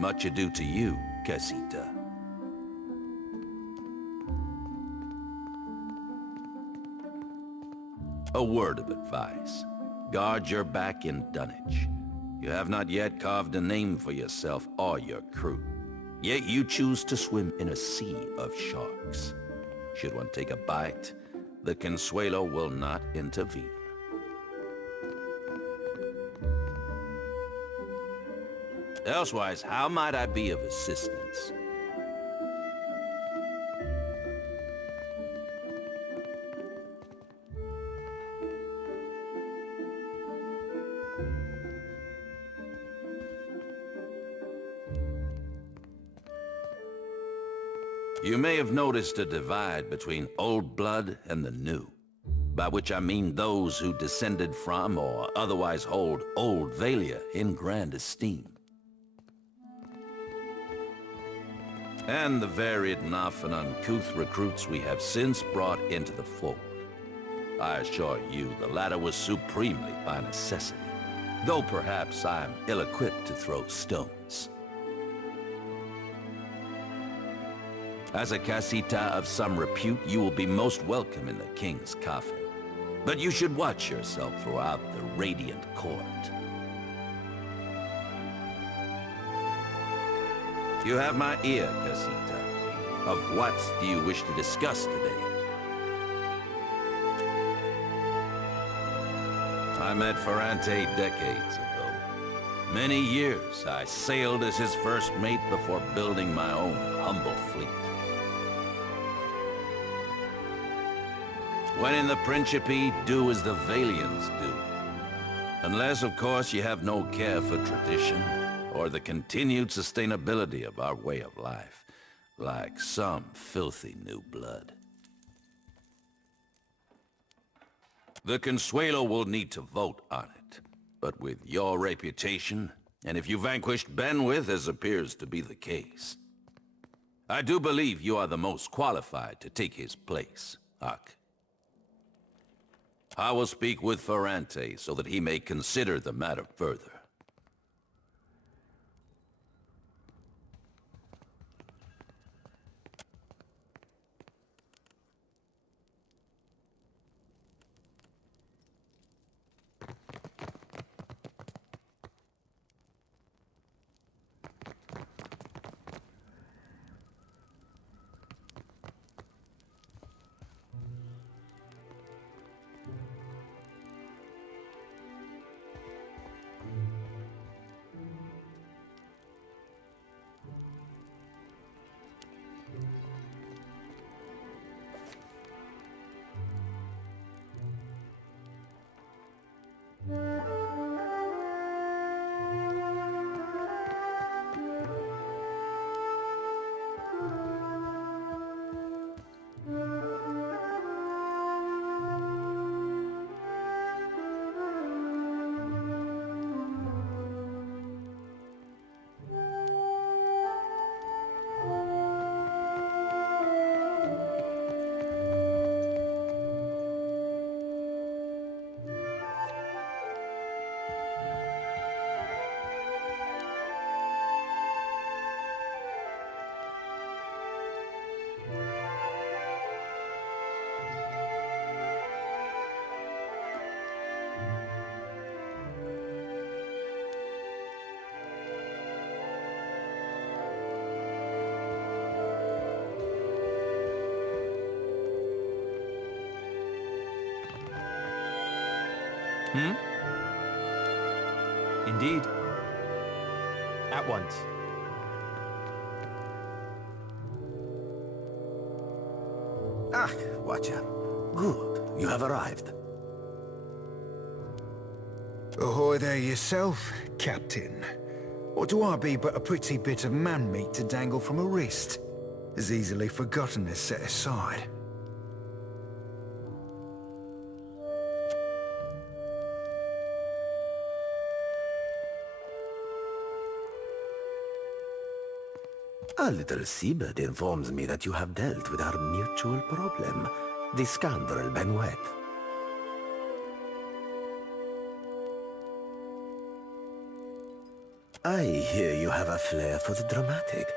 Much ado to you, Casita. A word of advice. Guard your back in dunnage. You have not yet carved a name for yourself or your crew. Yet you choose to swim in a sea of sharks. Should one take a bite, the Consuelo will not intervene. Elsewise, how might I be of assistance? You may have noticed a divide between old blood and the new, by which I mean those who descended from or otherwise hold old Valia in grand esteem. And the varied and often uncouth recruits we have since brought into the fold. I assure you the latter was supremely by necessity, though perhaps I am ill-equipped to throw stones. As a casita of some repute, you will be most welcome in the king's coffin. But you should watch yourself throughout the radiant court. You have my ear, casita. Of what do you wish to discuss today? I met Ferrante decades ago. Many years I sailed as his first mate before building my own humble fleet. When in the Principe, do as the Valians do. Unless, of course, you have no care for tradition or the continued sustainability of our way of life, like some filthy new blood. The Consuelo will need to vote on it, but with your reputation, and if you vanquished Benwith, as appears to be the case, I do believe you are the most qualified to take his place, Ark. I will speak with Ferrante so that he may consider the matter further. Indeed. At once. Ah, Watcher. Good. You have arrived. Ahoy there yourself, Captain. Or do I be but a pretty bit of man-meat to dangle from a wrist? As easily forgotten as set aside. A little seabird informs me that you have dealt with our mutual problem, the scoundrel Benweth. I hear you have a flair for the dramatic,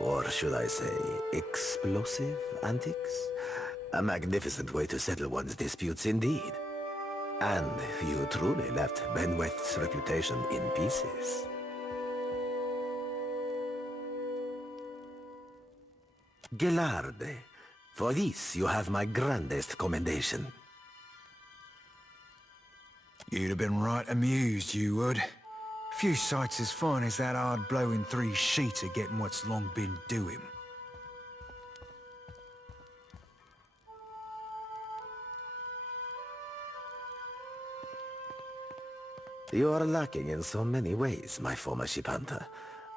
or should I say, explosive antics? A magnificent way to settle one's disputes indeed. And you truly left Benweth's reputation in pieces. Gelarde, for this you have my grandest commendation. You'd have been right amused, you would. Few sights as fine as that hard-blowing three-sheeter getting what's long been due him. You are lacking in so many ways, my former ship hunter,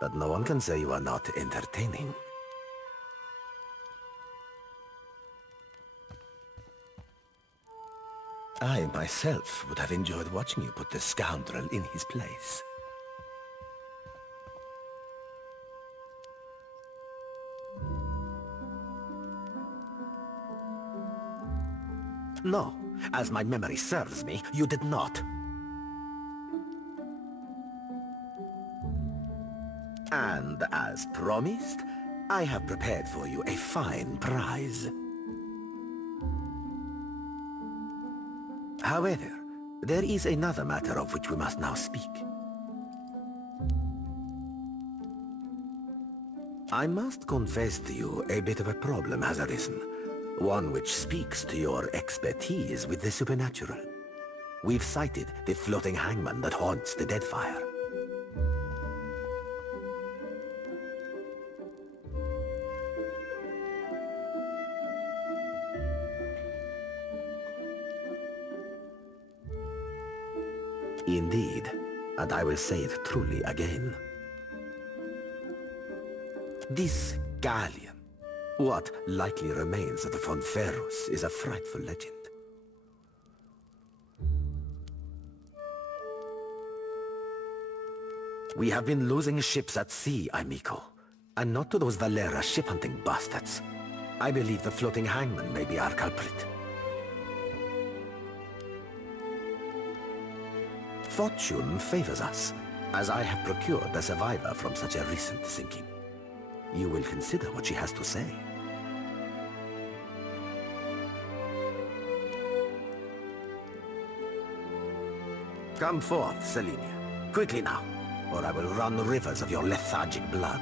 but no one can say you are not entertaining. I myself would have enjoyed watching you put the scoundrel in his place. No, as my memory serves me, you did not. And as promised, I have prepared for you a fine prize. However, there is another matter of which we must now speak. I must confess to you a bit of a problem has arisen. One which speaks to your expertise with the supernatural. We've sighted the floating hangman that haunts the Deadfire. Indeed, and I will say it truly again. This galleon, what likely remains of the von Ferrus, is a frightful legend. We have been losing ships at sea, amico, and not to those Valera ship-hunting bastards. I believe the floating hangman may be our culprit. Fortune favors us, as I have procured a survivor from such a recent sinking. You will consider what she has to say. Come forth, Selenia. Quickly now, or I will run rivers of your lethargic blood.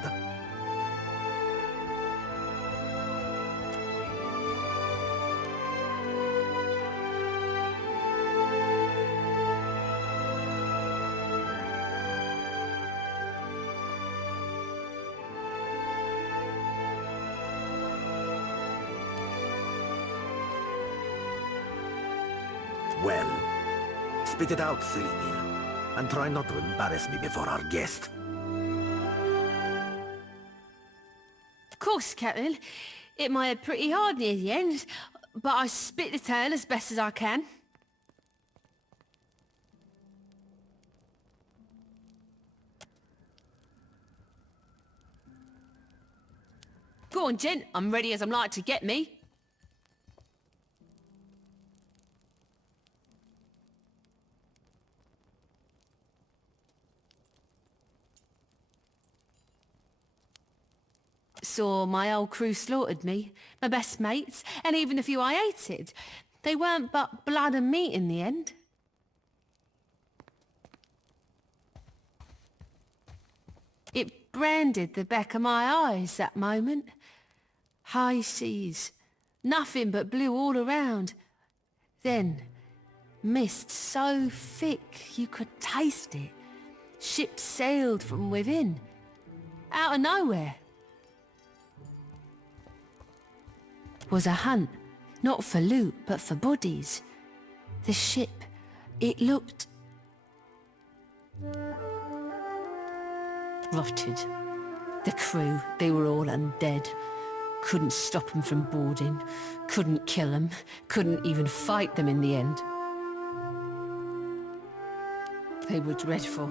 Well, spit it out, Selenia, and try not to embarrass me before our guest. Of course, Captain. It might have pretty hard near the end, but I spit the tale as best as I can. Go on, gent. I'm ready as I'm like to get me. Saw my old crew slaughtered me, my best mates, and even the few I hated. They weren't but blood and meat in the end. It branded the back of my eyes, that moment. High seas, nothing but blue all around. Then, mist so thick you could taste it. Ships sailed from within, out of nowhere. Was a hunt, not for loot, but for bodies. The ship, it looked rotted. The crew, they were all undead. Couldn't stop them from boarding, couldn't kill them, couldn't even fight them in the end. They were dreadful.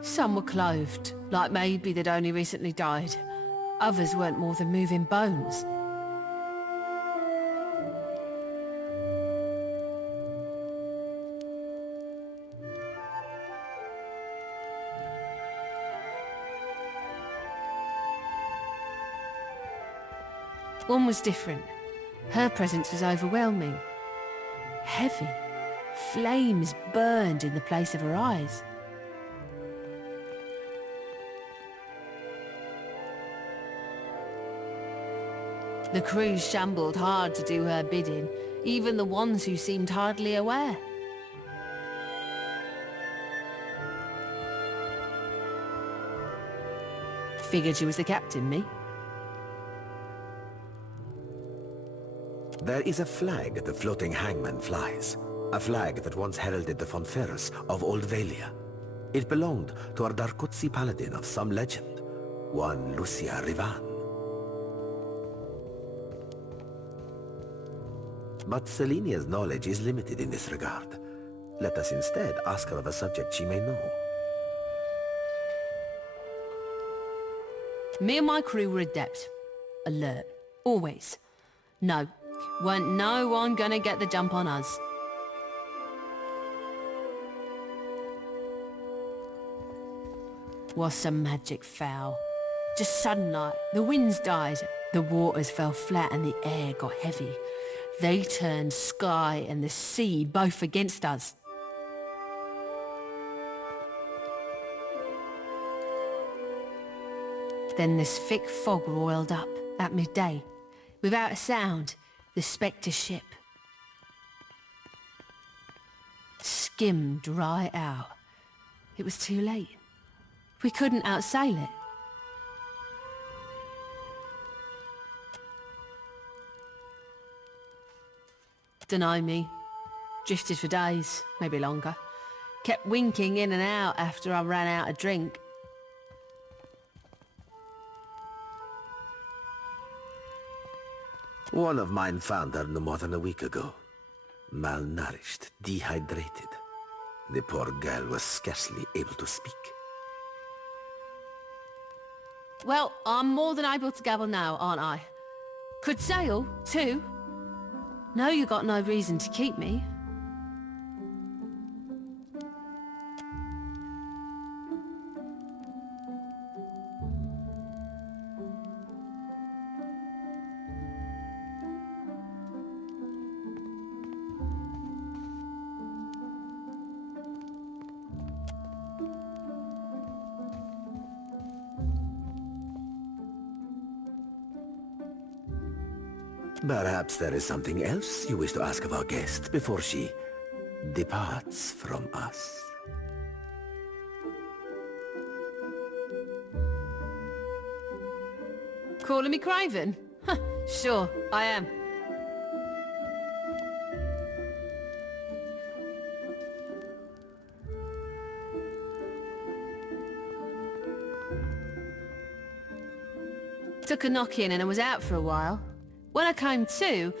Some were clothed, like maybe they'd only recently died. Others weren't more than moving bones. One was different. Her presence was overwhelming. Heavy. Flames burned in the place of her eyes. The crew shambled hard to do her bidding, even the ones who seemed hardly aware. Figured she was the captain, me. There is a flag the floating hangman flies. A flag that once heralded the Fonferus of Old Valia. It belonged to a Darkotsi paladin of some legend, one Lucia Rivan. But Selenia's knowledge is limited in this regard. Let us instead ask her of a subject she may know. Me and my crew were adept. Alert. Always. No. Weren't no one gonna get the jump on us. Was some magic foul. Just sudden like, the winds died, the waters fell flat and the air got heavy. They turned sky and the sea both against us. Then this thick fog roiled up at midday. Without a sound, the Spectre ship skimmed right out. It was too late. We couldn't outsail it. Dunno me. Drifted for days, maybe longer. Kept winking in and out after I ran out of drink. One of mine found her no more than a week ago. Malnourished, dehydrated. The poor girl was scarcely able to speak. Well, I'm more than able to gabble now, aren't I? Could sail, too. No, you got no reason to keep me. Perhaps there is something else you wish to ask of our guest before she departs from us. Calling me craven? Huh, sure, I am. Took a knock-in and I was out for a while. When I came to,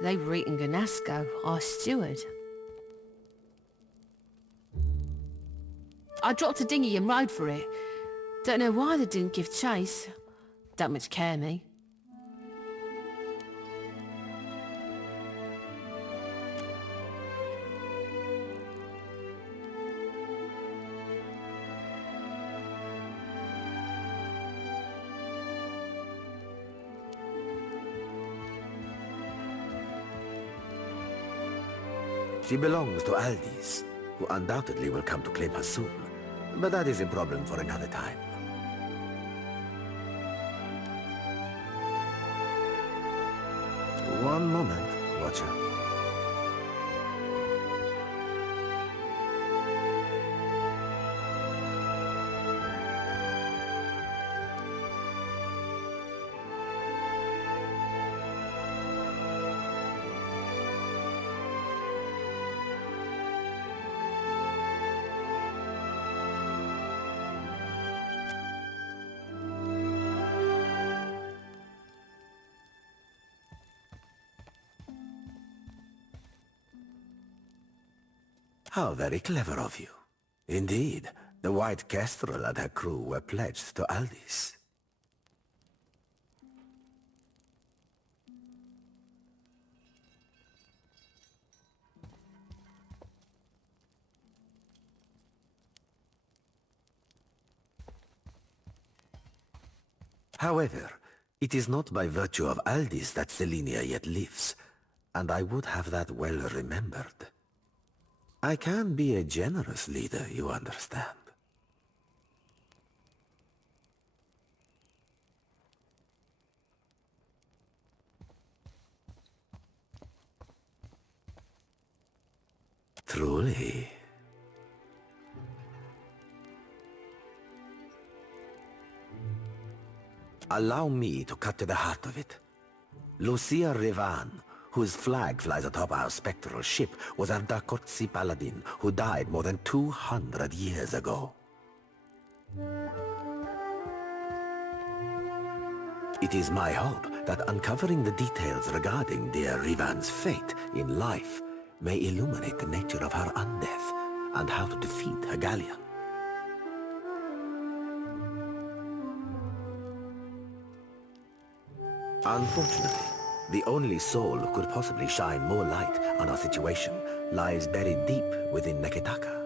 they were eating Ganasco, our steward. I dropped a dinghy and rode for it. Don't know why they didn't give chase. Don't much care, me. She belongs to Aldis, who undoubtedly will come to claim her soon. But that is a problem for another time. One moment, Watcher. How very clever of you. Indeed, the White Kestrel and her crew were pledged to Aldis. However, It is not by virtue of Aldis that Selenia yet lives, and I would have that well remembered. I can be a generous leader, you understand. Truly. Allow me to cut to the heart of it. Lucia Revan, whose flag flies atop our spectral ship, was a Darkotsi paladin who died more than 200 years ago. It is my hope that uncovering the details regarding dear Revan's fate in life may illuminate the nature of her undeath and how to defeat her galleon. Unfortunately, the only soul who could possibly shine more light on our situation lies buried deep within Neketaka.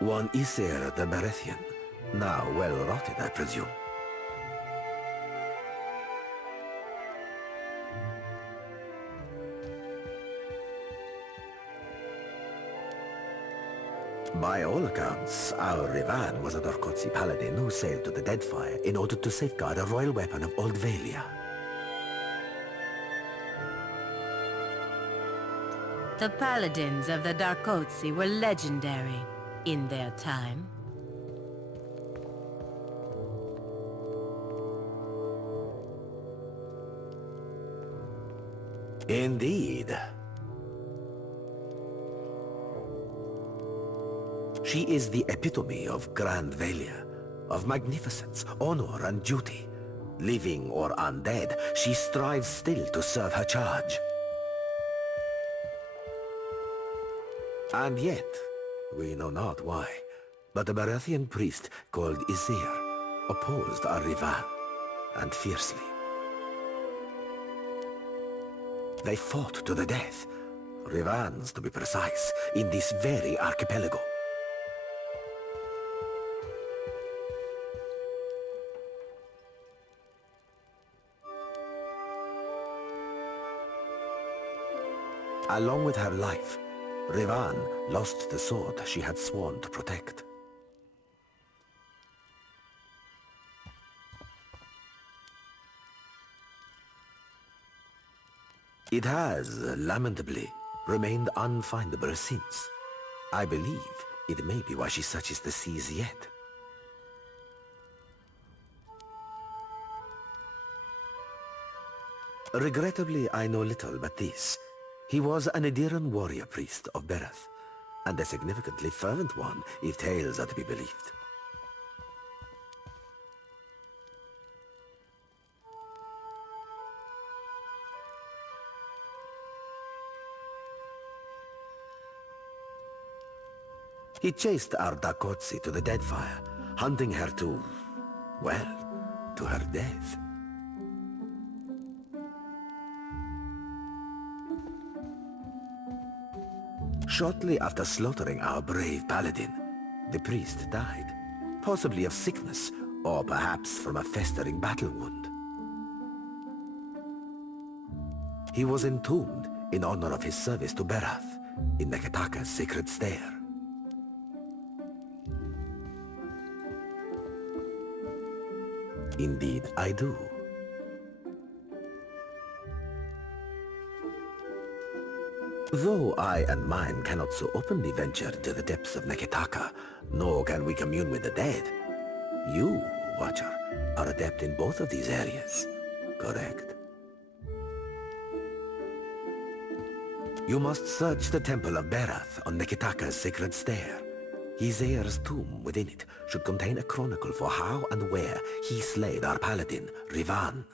One Isir the Berethian, now well rotted, I presume. By all accounts, our Revan was a Darkotsi paladin who sailed to the Deadfire in order to safeguard a royal weapon of Old Valia. The paladins of the Darkotsi were legendary in their time. Indeed. She is the epitome of Grand Valia, of magnificence, honor, and duty. Living or undead, she strives still to serve her charge. And yet, we know not why, but a Berethian priest called Isir opposed our Revan, and fiercely. They fought to the death, Revans to be precise, in this very archipelago. Along with her life, Revan lost the sword she had sworn to protect. It has, lamentably, remained unfindable since. I believe it may be why she searches the seas yet. Regrettably, I know little but this. He was an Aediran warrior priest of Bereth, and a significantly fervent one, if tales are to be believed. He chased our Darkotsi to the Deadfire, hunting her to, well, to her death. Shortly after slaughtering our brave paladin, the priest died, possibly of sickness, or perhaps from a festering battle wound. He was entombed in honor of his service to Berath in Neketaka's sacred stair. Indeed, I do. Though I and mine cannot so openly venture into the depths of Neketaka, nor can we commune with the dead, you, Watcher, are adept in both of these areas, correct? You must search the Temple of Berath on Neketaka's sacred stair. Isir's tomb within it should contain a chronicle for how and where he slayed our paladin, Revan.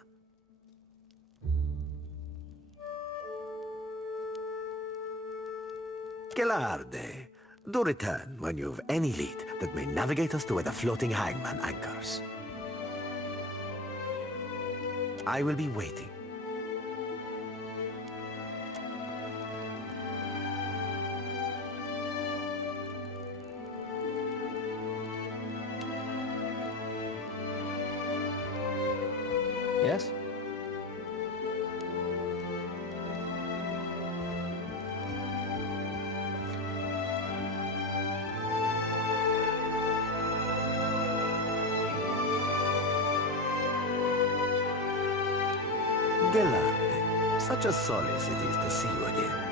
Gelarde, do return when you've any lead that may navigate us to where the floating hangman anchors. I will be waiting. Yes? Gelande, such a solace it is to see you again.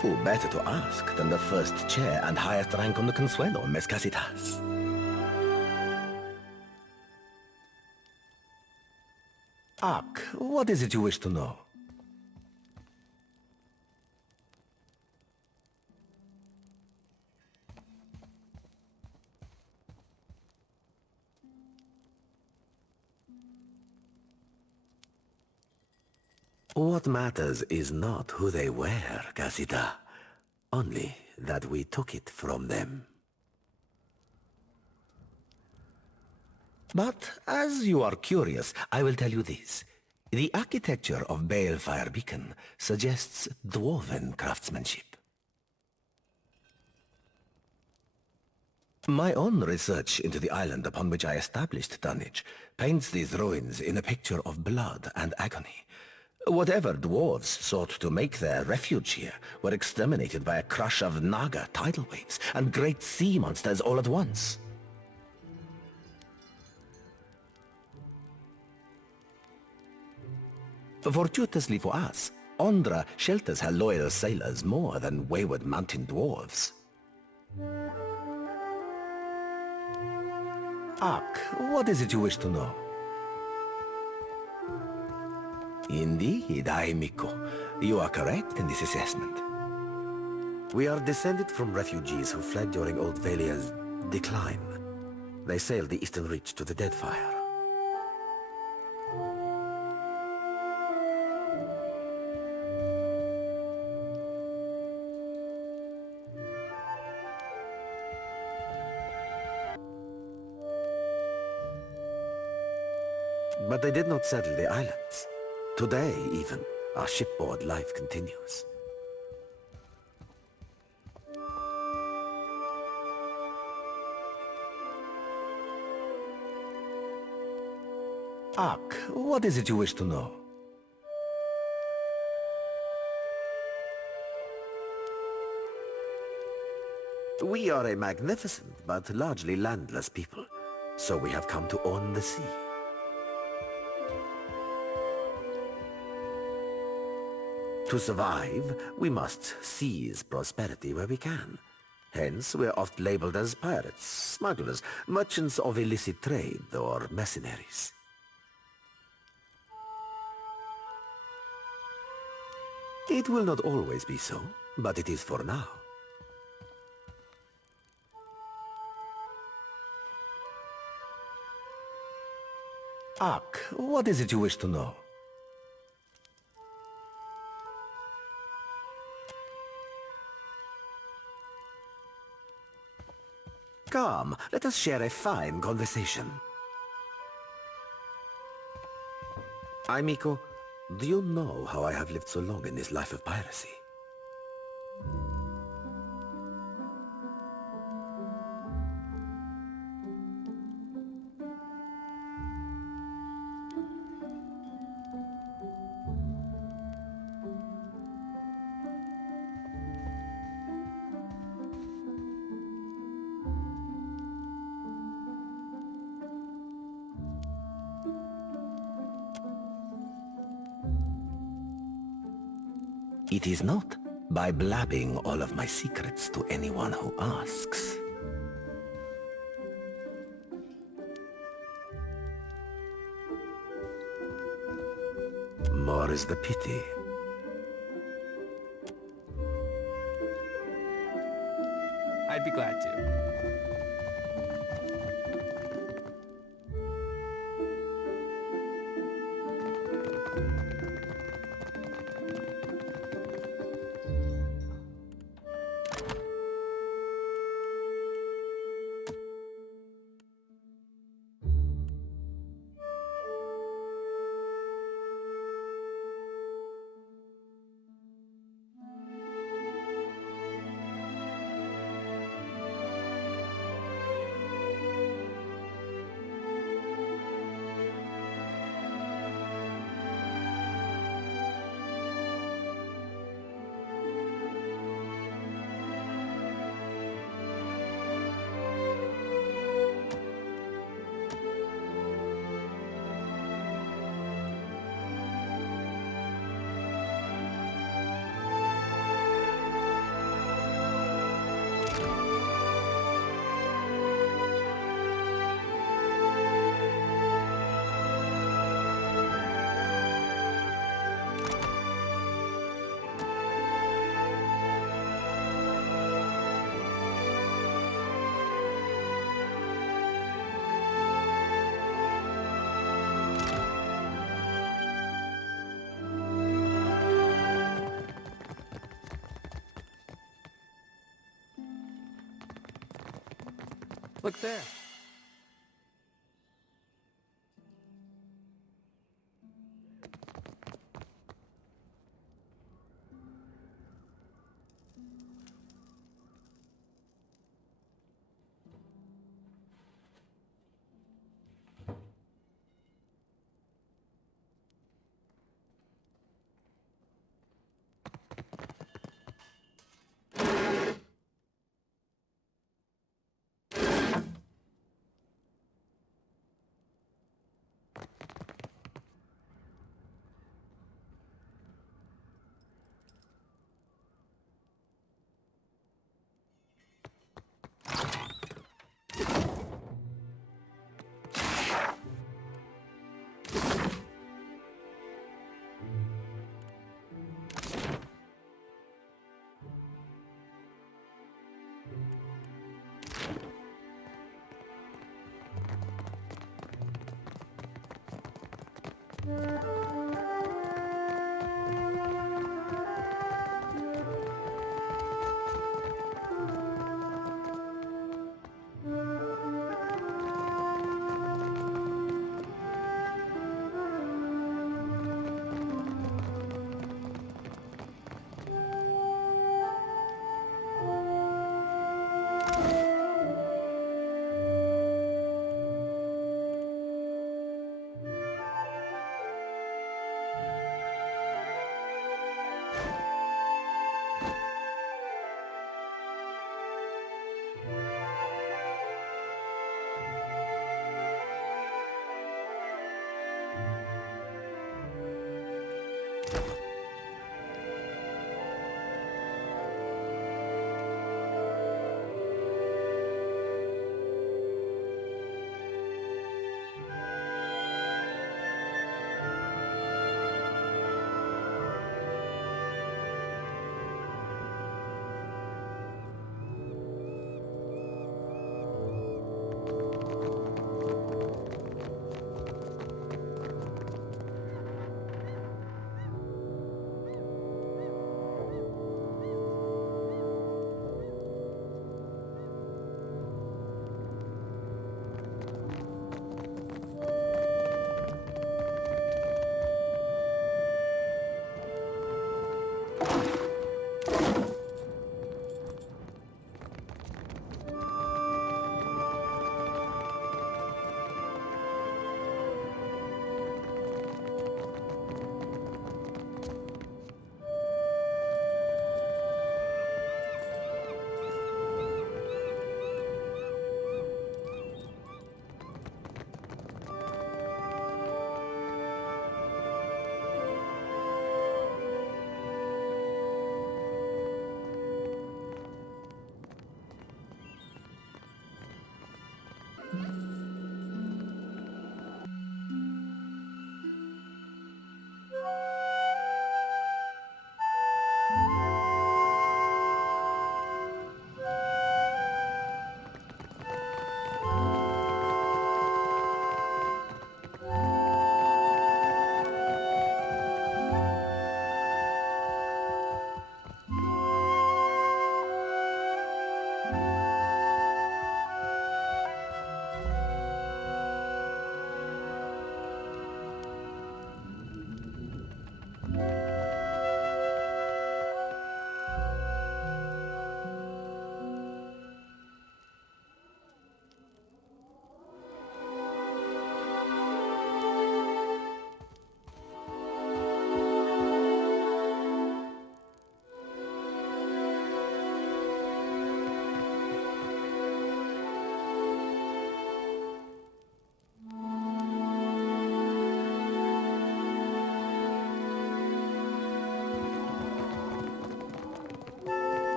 Who better to ask than the first chair and highest rank on the Consuelo, Mes Casitas? Ak, what is it you wish to know? What matters is not who they were, Casita. Only that we took it from them. But as you are curious, I will tell you this. The architecture of Balefire Beacon suggests dwarven craftsmanship. My own research into the island upon which I established dunnage paints these ruins in a picture of blood and agony. Whatever dwarves sought to make their refuge here were exterminated by a crush of naga tidal waves and great sea monsters all at once. Fortuitously for us, Ondra shelters her loyal sailors more than wayward mountain dwarves. Ak, what is it you wish to know? Indeed, Miko. You are correct in this assessment. We are descended from refugees who fled during Old Valia's decline. They sailed the eastern reach to the Deadfire. But they did not settle the islands. Today, even, our shipboard life continues. Ak, what is it you wish to know? We are a magnificent but largely landless people, so we have come to own the sea. To survive, we must seize prosperity where we can. Hence, we're oft labeled as pirates, smugglers, merchants of illicit trade, or mercenaries. It will not always be so, but it is for now. Ak, what is it you wish to know? Come, let us share a fine conversation. Miko, do you know how I have lived so long in this life of piracy? It is not by blabbing all of my secrets to anyone who asks. More is the pity. I'd be glad to. Look there.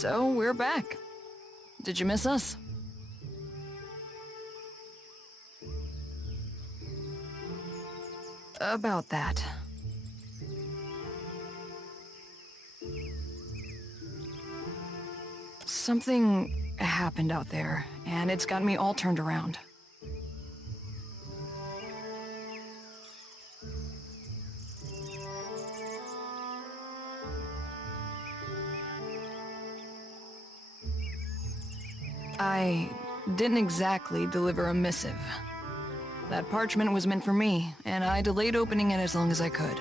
So, we're back. Did you miss us? About that. Something happened out there, and it's got me all turned around. I didn't exactly deliver a missive. That parchment was meant for me, and I delayed opening it as long as I could.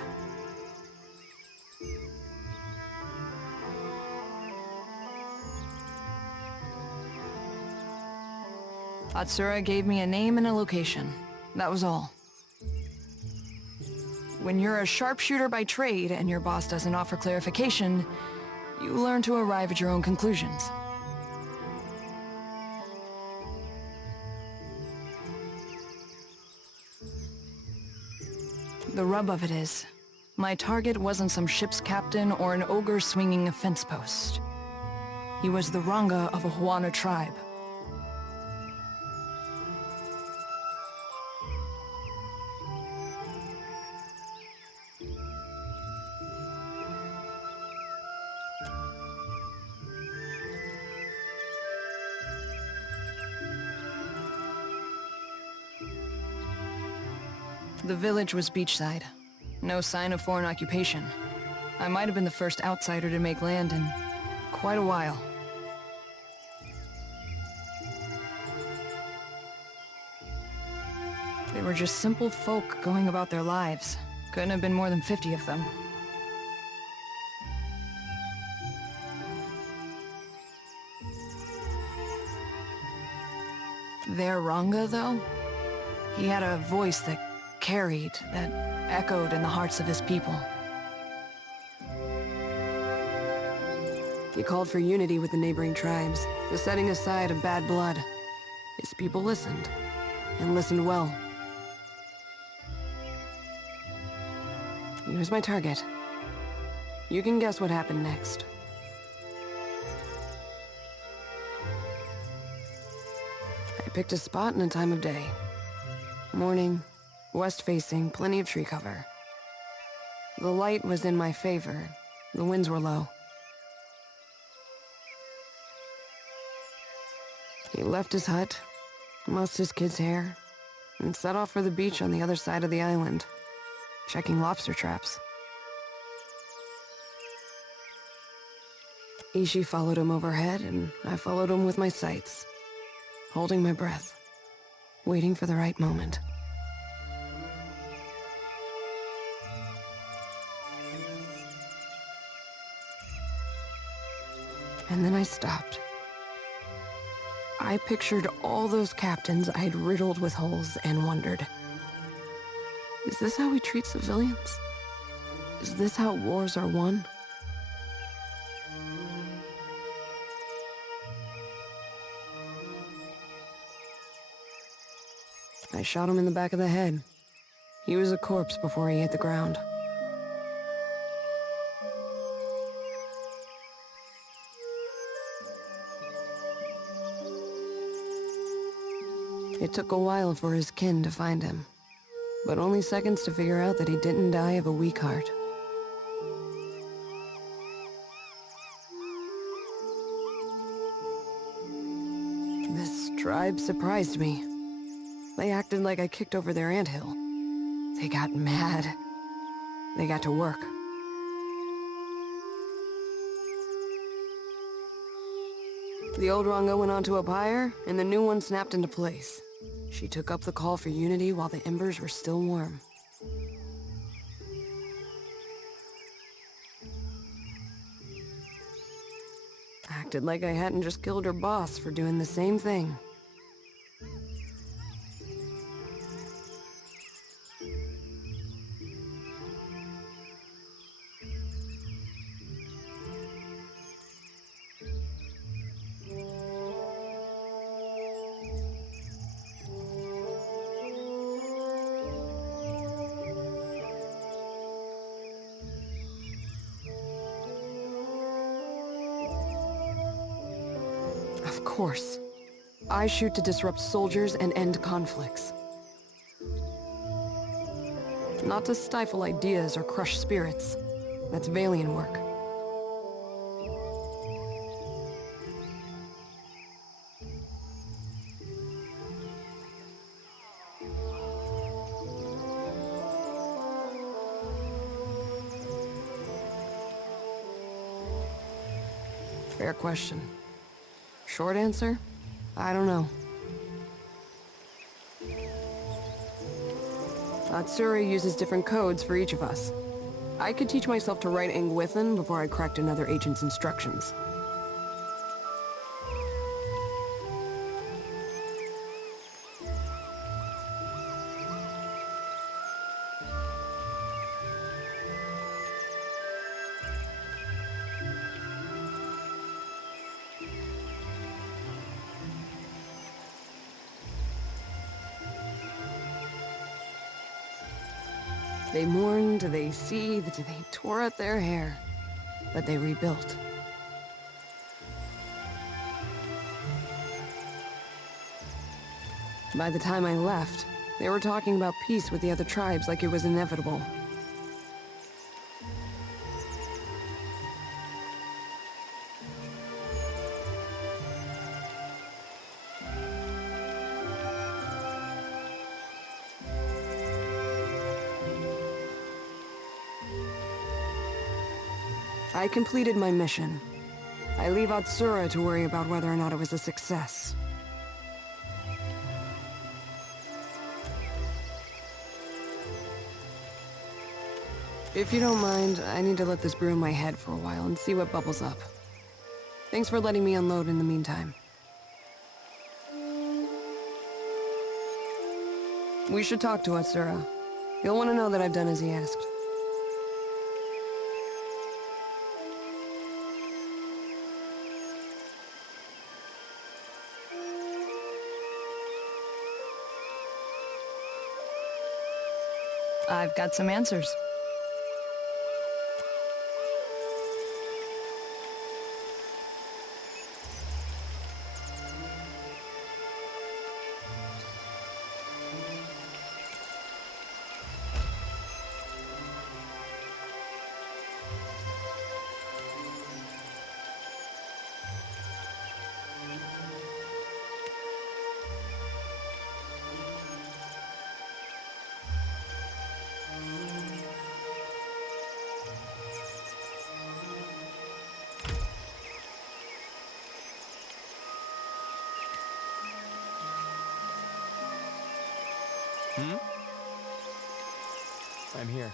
Hatsura gave me a name and a location. That was all. When you're a sharpshooter by trade and your boss doesn't offer clarification, you learn to arrive at your own conclusions. The rub of it is, my target wasn't some ship's captain or an ogre swinging a fence post. He was the Ranga of a Huana tribe. The village was beachside. No sign of foreign occupation. I might have been the first outsider to make land in quite a while. They were just simple folk going about their lives. Couldn't have been more than 50 of them. Their Ranga, though? He had a voice that carried, that echoed in the hearts of his people. He called for unity with the neighboring tribes, the setting aside of bad blood. His people listened, and listened well. He was my target. You can guess what happened next. I picked a spot and a time of day. Morning, west-facing, plenty of tree cover. The light was in my favor. The winds were low. He left his hut, mussed his kid's hair, and set off for the beach on the other side of the island, checking lobster traps. Ishi followed him overhead, and I followed him with my sights, holding my breath, waiting for the right moment. And then I stopped. I pictured all those captains I'd riddled with holes and wondered, is this how we treat civilians? Is this how wars are won? I shot him in the back of the head. He was a corpse before he hit the ground. It took a while for his kin to find him, but only seconds to figure out that he didn't die of a weak heart. This tribe surprised me. They acted like I kicked over their anthill. They got mad. They got to work. The old Ranga went onto a pyre, and the new one snapped into place. She took up the call for unity while the embers were still warm. Acted like I hadn't just killed her boss for doing the same thing. Of course. I shoot to disrupt soldiers and end conflicts. Not to stifle ideas or crush spirits. That's Valian work. Fair question. Short answer? I don't know. Atsura uses different codes for each of us. I could teach myself to write Angwithan before I cracked another agent's instructions. They mourned, they seethed, they tore at their hair, but they rebuilt. By the time I left, they were talking about peace with the other tribes like it was inevitable. I completed my mission. I leave Atsura to worry about whether or not it was a success. If you don't mind, I need to let this brew in my head for a while and see what bubbles up. Thanks for letting me unload in the meantime. We should talk to Atsura. He'll want to know that I've done as he asked. I've got some answers. I'm here.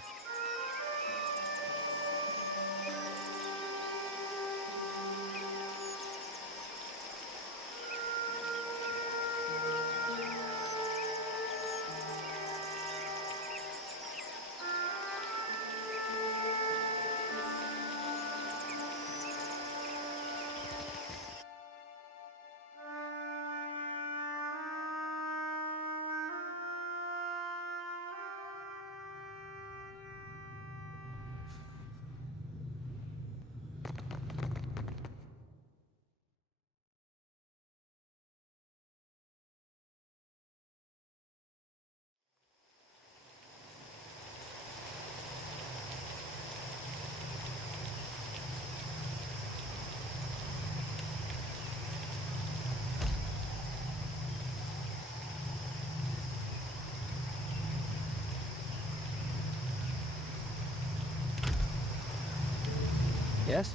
Yes?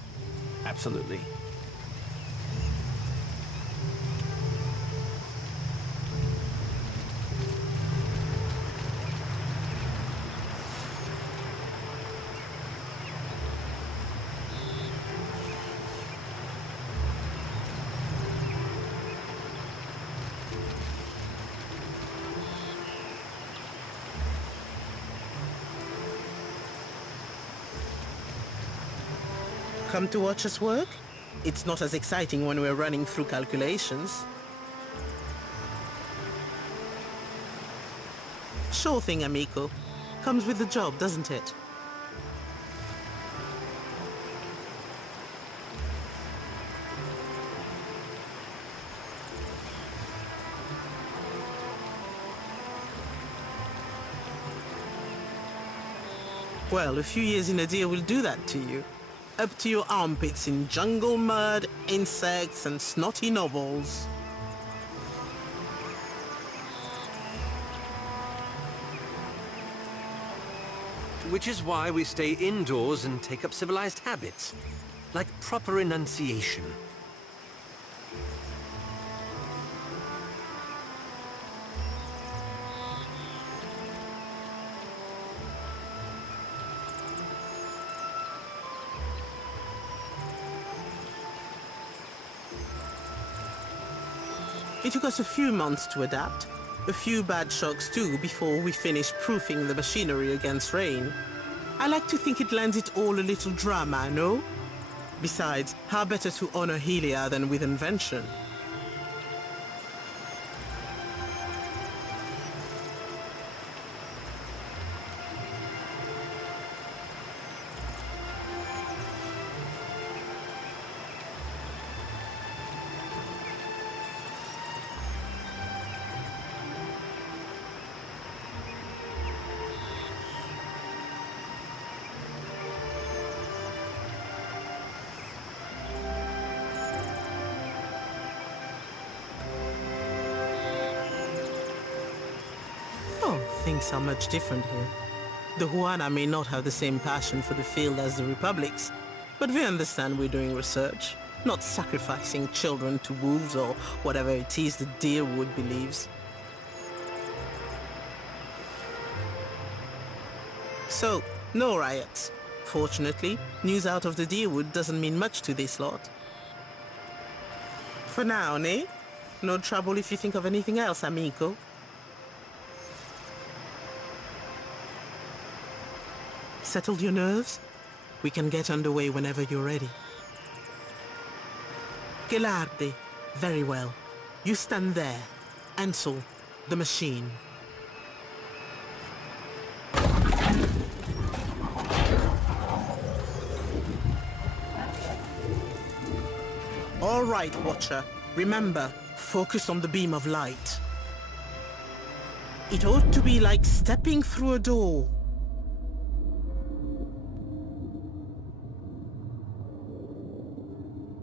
Absolutely. Come to watch us work? It's not as exciting when we're running through calculations. Sure thing, amico. Comes with the job, doesn't it? Well, a few years in Aedir will do that to you. Up to your armpits in jungle mud, insects, and snotty nobles. Which is why we stay indoors and take up civilized habits. Like proper enunciation. It took us a few months to adapt. A few bad shocks too before we finished proofing the machinery against rain. I like to think it lends it all a little drama, no? Besides, how better to honor Helia than with invention? Things are much different here. The Huana may not have the same passion for the field as the Republics, but we understand we're doing research, not sacrificing children to wolves or whatever it is the Deerwood believes. So, no riots. Fortunately, news out of the Deerwood doesn't mean much to this lot. For now, eh? No trouble if you think of anything else, amigo. Settled your nerves? We can get underway whenever you're ready. Gelarde. Very well. You stand there. Ansel, the machine. All right, Watcher. Remember, focus on the beam of light. It ought to be like stepping through a door.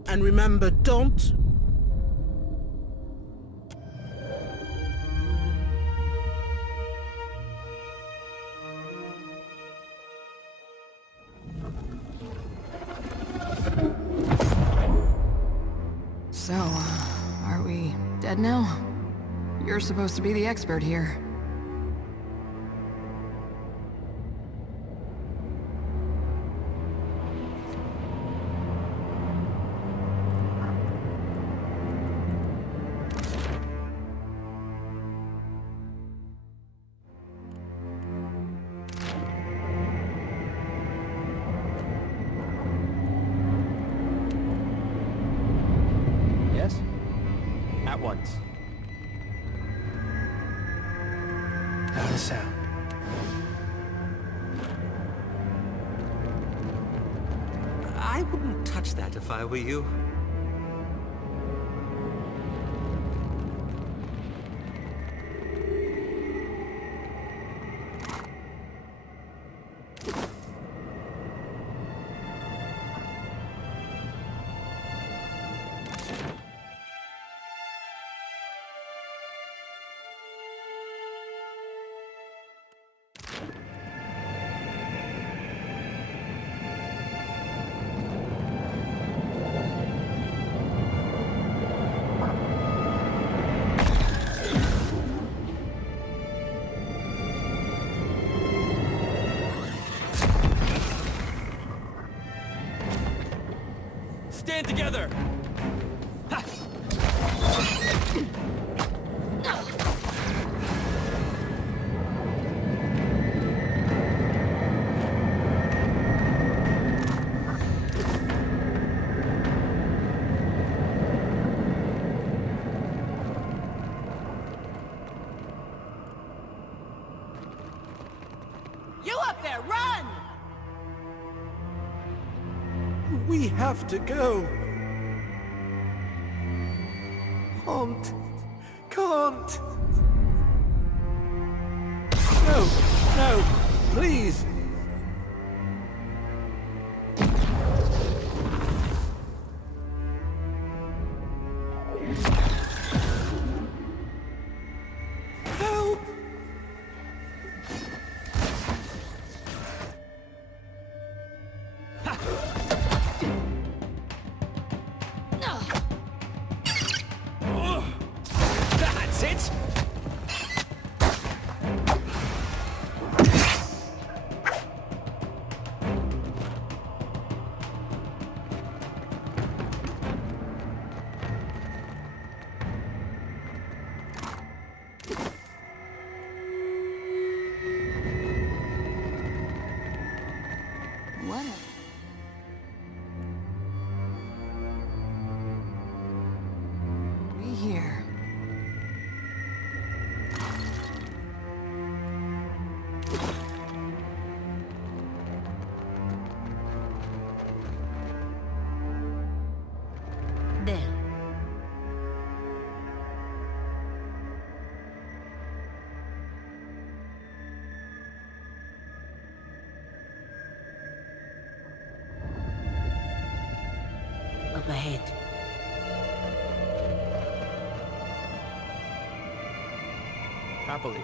And remember, don't... So, are we dead now? You're supposed to be the expert here. Sound. I wouldn't touch that if I were you. Stand together! Ha! You up there, run! We have to go. Can't. No, please. There. Up ahead. Happily.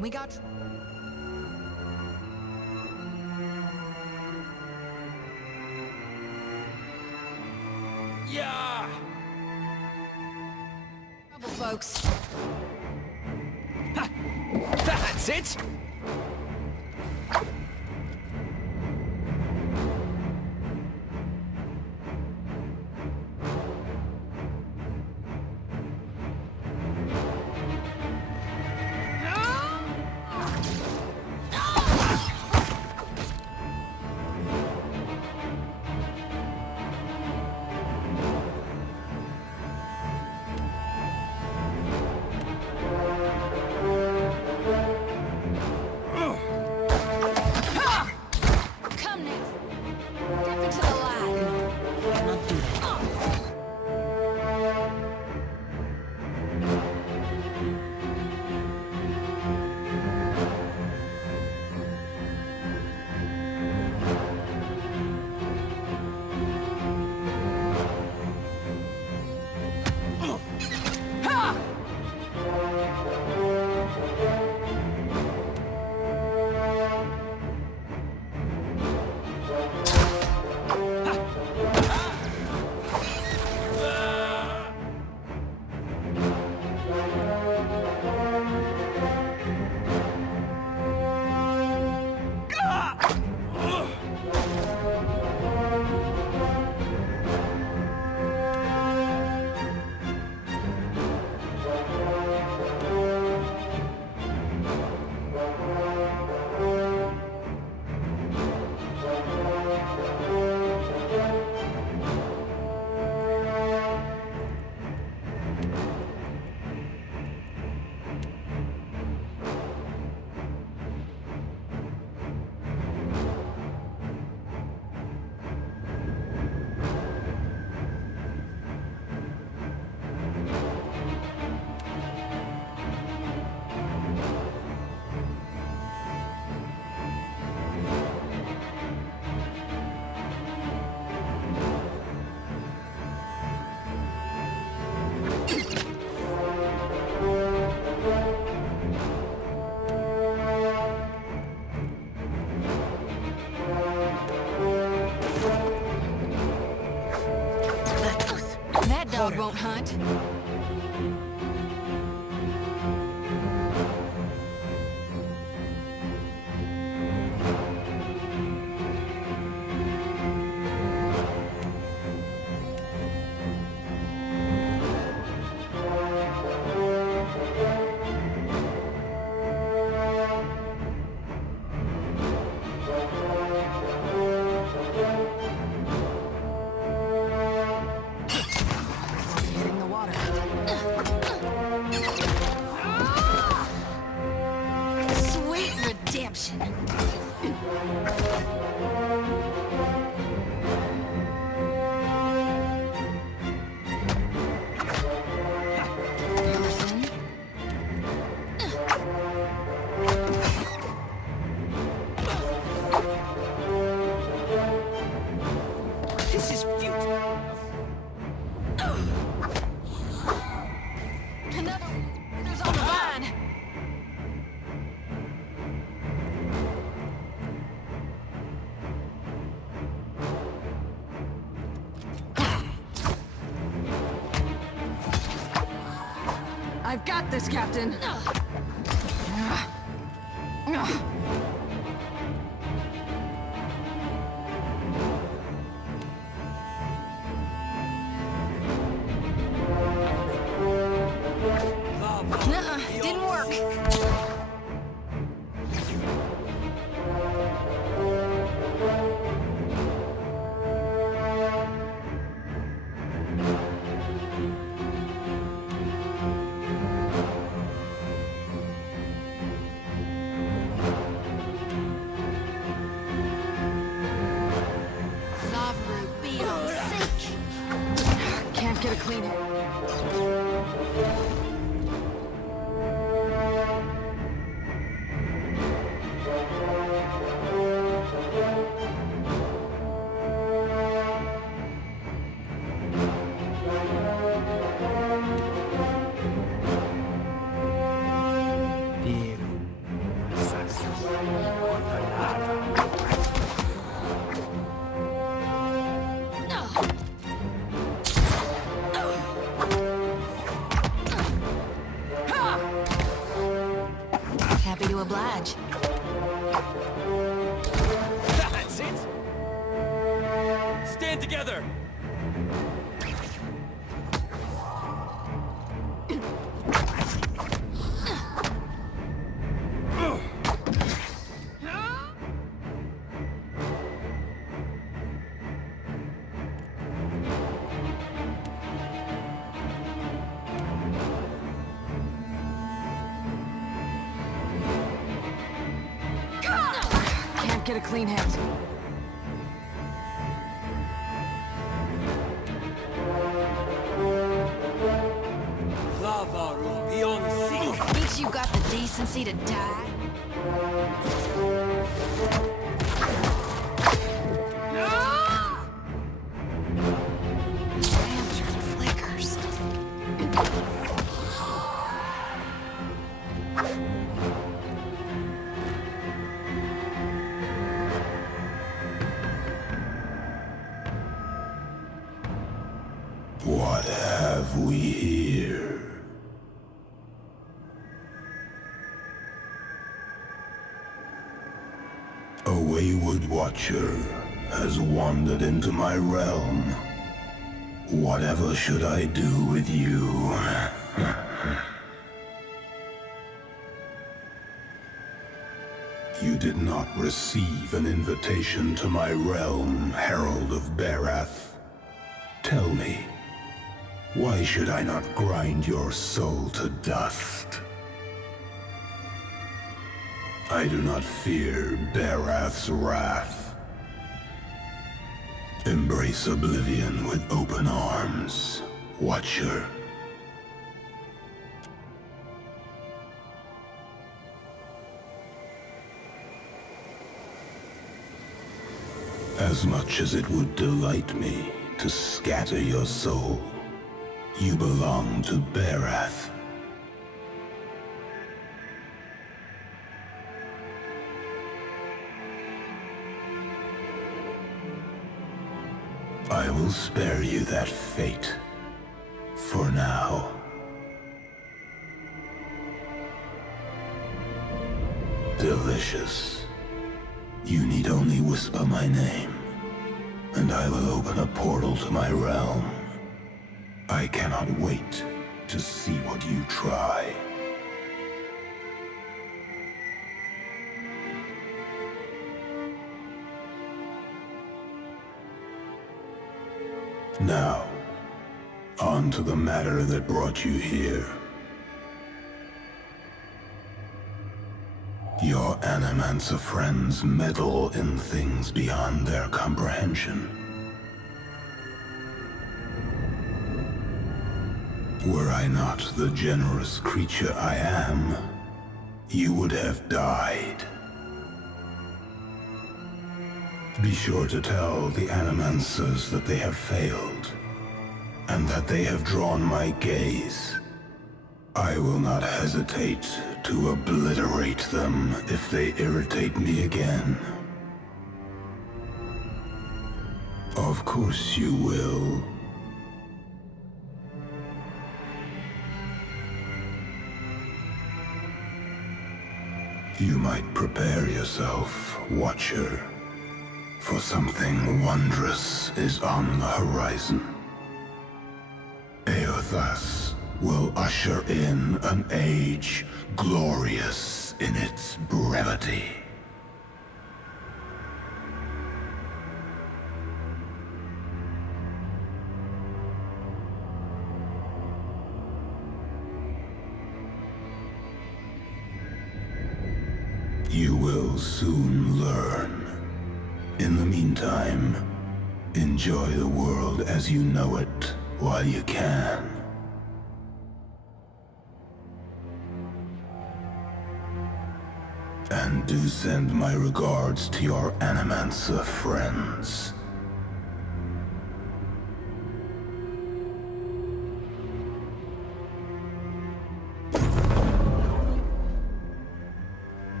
We got... Yeah! trouble, folks. Ha! That's it! that. Hitting the water. Sweet redemption. This is futile. There's on the vine. I've got this, Captain. Nuh-uh, didn't work. Lava be on sink. Can't get a clean hit. Happy to oblige. That's it. Stand together. Can't get a clean hit. Lava room beyond sea. Ain't you got the decency to die? Lantern flickers. What have we here? A wayward watcher has wandered into my realm. Whatever should I do with you? You did not receive an invitation to my realm, Herald of Barath. Tell me, why should I not grind your soul to dust? I do not fear Barath's wrath. Embrace oblivion with open arms, Watcher. As much as it would delight me to scatter your soul, you belong to Barath. I will spare you that fate. for now. Delicious. You need only whisper my name, and I will open a portal to my realm. I cannot wait to see what you try. Now, on to the matter that brought you here. Your Animancer friends meddle in things beyond their comprehension. Were I not the generous creature I am, you would have died. Be sure to tell the Animancers that they have failed, and that they have drawn my gaze. I will not hesitate to obliterate them if they irritate me again. Of course you will. You might prepare yourself, Watcher, for something wondrous is on the horizon. Eothas will usher in an age glorious in its brevity. You will soon learn. In the meantime, enjoy the world as you know it while you can. And do send my regards to your Animancer friends.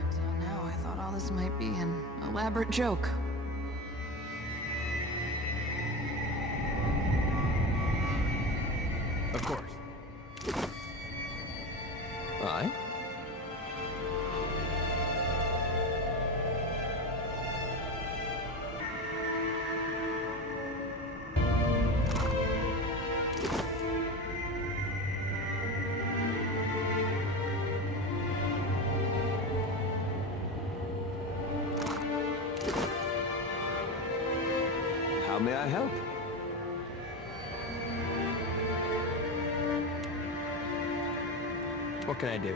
Until now, I thought all this might be an elaborate joke. Of course. Aye? How may I help? What can I do?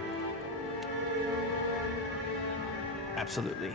Absolutely.